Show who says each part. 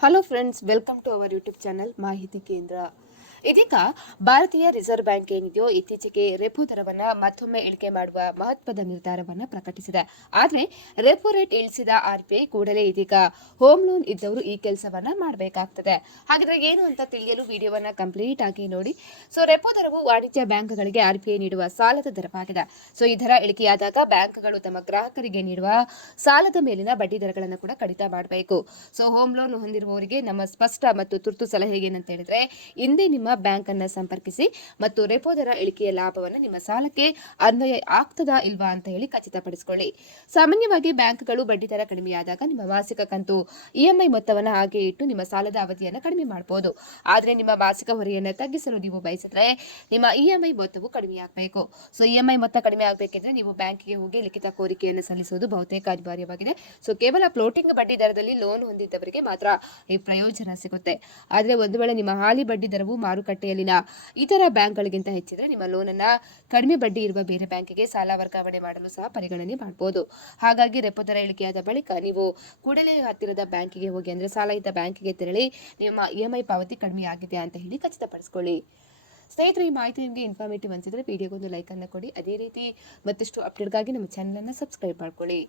Speaker 1: Hello friends welcome to our YouTube channel ಮಾಹಿತಿ ಕೇಂದ್ರ ಇದೀಗ ಭಾರತೀಯ ರಿಸರ್ವ್ ಬ್ಯಾಂಕ್ ಏನಿದೆಯೋ ಇತ್ತೀಚೆಗೆ ರೆಪೋ ದರವನ್ನು ಮತ್ತೊಮ್ಮೆ ಇಳಿಕೆ ಮಾಡುವ ಮಹತ್ವದ ನಿರ್ಧಾರವನ್ನು ಪ್ರಕಟಿಸಿದೆ. ಆದರೆ ರೆಪೋ ರೇಟ್ ಇಳಿಸಿದ ಆರ್ ಕೂಡಲೇ ಇದೀಗ ಹೋಮ್ ಲೋನ್ ಇದ್ದವರು ಈ ಕೆಲಸವನ್ನ ಮಾಡಬೇಕಾಗ್ತದೆ. ಹಾಗಾದ್ರೆ ಏನು ಅಂತ ತಿಳಿಯಲು ವಿಡಿಯೋವನ್ನ ಕಂಪ್ಲೀಟ್ ಆಗಿ ನೋಡಿ. ಸೊ, ರೆಪೋ ದರವು ವಾಣಿಜ್ಯ ಬ್ಯಾಂಕ್ಗಳಿಗೆ ಆರ್ ನೀಡುವ ಸಾಲದ ದರವಾಗಿದೆ. ಸೊ, ಈ ದರ ಇಳಿಕೆಯಾದಾಗ ಬ್ಯಾಂಕ್ಗಳು ತಮ್ಮ ಗ್ರಾಹಕರಿಗೆ ನೀಡುವ ಸಾಲದ ಮೇಲಿನ ಬಡ್ಡಿ ದರಗಳನ್ನು ಕೂಡ ಕಡಿತ ಮಾಡಬೇಕು. ಸೊ, ಹೋಮ್ ಲೋನ್ ಹೊಂದಿರುವವರಿಗೆ ನಮ್ಮ ಸ್ಪಷ್ಟ ಮತ್ತು ತುರ್ತು ಸಲಹೆ ಏನಂತ ಹೇಳಿದ್ರೆ ಇಂದೇ ನಿಮ್ಮ ಬ್ಯಾಂಕ್ ಅನ್ನ ಸಂಪರ್ಕಿಸಿ ಮತ್ತು ರೆಪೋ ದರ ಇಳಿಕೆಯ ಲಾಭವನ್ನು ನಿಮ್ಮ ಸಾಲಕ್ಕೆ ಅನ್ವಯ ಆಗ್ತದಾ ಇಲ್ವಾ ಅಂತ ಹೇಳಿ ಖಚಿತಪಡಿಸಿಕೊಳ್ಳಿ. ಸಾಮಾನ್ಯವಾಗಿ ಬ್ಯಾಂಕ್ಗಳು ಬಡ್ಡಿ ದರ ಕಡಿಮೆಯಾದಾಗ ನಿಮ್ಮ ಮಾಸಿಕ ಕಂತು ಇಎಂಐ ಮೊತ್ತವನ್ನು ಹಾಗೆ ಇಟ್ಟು ನಿಮ್ಮ ಸಾಲದ ಅವಧಿಯನ್ನು ಕಡಿಮೆ ಮಾಡಬಹುದು ಆದರೆ ನಿಮ್ಮ ಮಾಸಿಕ ಹೊರೆಯನ್ನು ತಗ್ಗಿಸಲು ನೀವು ಬಯಸಿದ್ರೆ ನಿಮ್ಮ ಇಎಂಐ ಮೊತ್ತವು ಕಡಿಮೆಯಾಗಬೇಕು ಸೊ ಇಎಂಐ ಮೊತ್ತ ಕಡಿಮೆ ಆಗಬೇಕೆಂದ್ರೆ ನೀವು ಬ್ಯಾಂಕಿಗೆ ಹೋಗಿ ಲಿಖಿತ ಕೋರಿಕೆಯನ್ನು ಸಲ್ಲಿಸುವುದು ಬಹುತೇಕ ಅನಿವಾರ್ಯವಾಗಿದೆ. ಸೊ, ಕೇವಲ ಫ್ಲೋಟಿಂಗ್ ಬಡ್ಡಿ ದರದಲ್ಲಿ ಲೋನ್ ಹೊಂದಿದ್ದವರಿಗೆ ಮಾತ್ರ ಈ ಪ್ರಯೋಜನ ಸಿಗುತ್ತೆ. ಆದರೆ ಒಂದು ವೇಳೆ ನಿಮ್ಮ ಹಾಲಿ ಬಡ್ಡಿ ದರವು ಮಾರುಕಟ್ಟೆಯಲ್ಲಿನ ಇತರ ಬ್ಯಾಂಕ್ಗಳಿಗಿಂತ ಹೆಚ್ಚಿದ್ರೆ ನಿಮ್ಮ ಲೋನ್ ಅನ್ನ ಕಡಿಮೆ ಬಡ್ಡಿ ಇರುವ ಬೇರೆ ಬ್ಯಾಂಕಿಗೆ ಸಾಲ ವರ್ಗಾವಣೆ ಮಾಡಲು ಸಹ ಪರಿಗಣನೆ ಮಾಡಬಹುದು ಹಾಗಾಗಿ ರೆಪೋ ದರ ಇಳಿಕೆಯಾದ ಬಳಿಕ ನೀವು ಕೂಡಲೇ ಹತ್ತಿರದ ಬ್ಯಾಂಕಿಗೆ ಹೋಗಿ, ಅಂದ್ರೆ ಸಾಲ ಇದ್ದ ಬ್ಯಾಂಕಿಗೆ ತೆರಳಿ ನಿಮ್ಮ ಇಎಂಐ ಪಾವತಿ ಕಡಿಮೆ ಆಗಿದೆ ಅಂತ ಹೇಳಿ ಖಚಿತಪಡಿಸಿಕೊಳ್ಳಿ. ಸ್ನೇಹಿತರೆ, ಈ ಮಾಹಿತಿ ನಿಮಗೆ ಇನ್ಫಾರ್ಮೇಟಿವ್ ಅನಿಸಿದ್ರೆ ವಿಡಿಯೋಗೊಂದು ಲೈಕ್ ಅನ್ನು ಕೊಡಿ. ಅದೇ ರೀತಿ ಮತ್ತಷ್ಟು ಅಪ್ಡೇಟ್ಗಾಗಿ ನಮ್ಮ ಚಾನಲನ್ನು ಸಬ್ಸ್ಕ್ರೈಬ್ ಮಾಡ್ಕೊಳ್ಳಿ.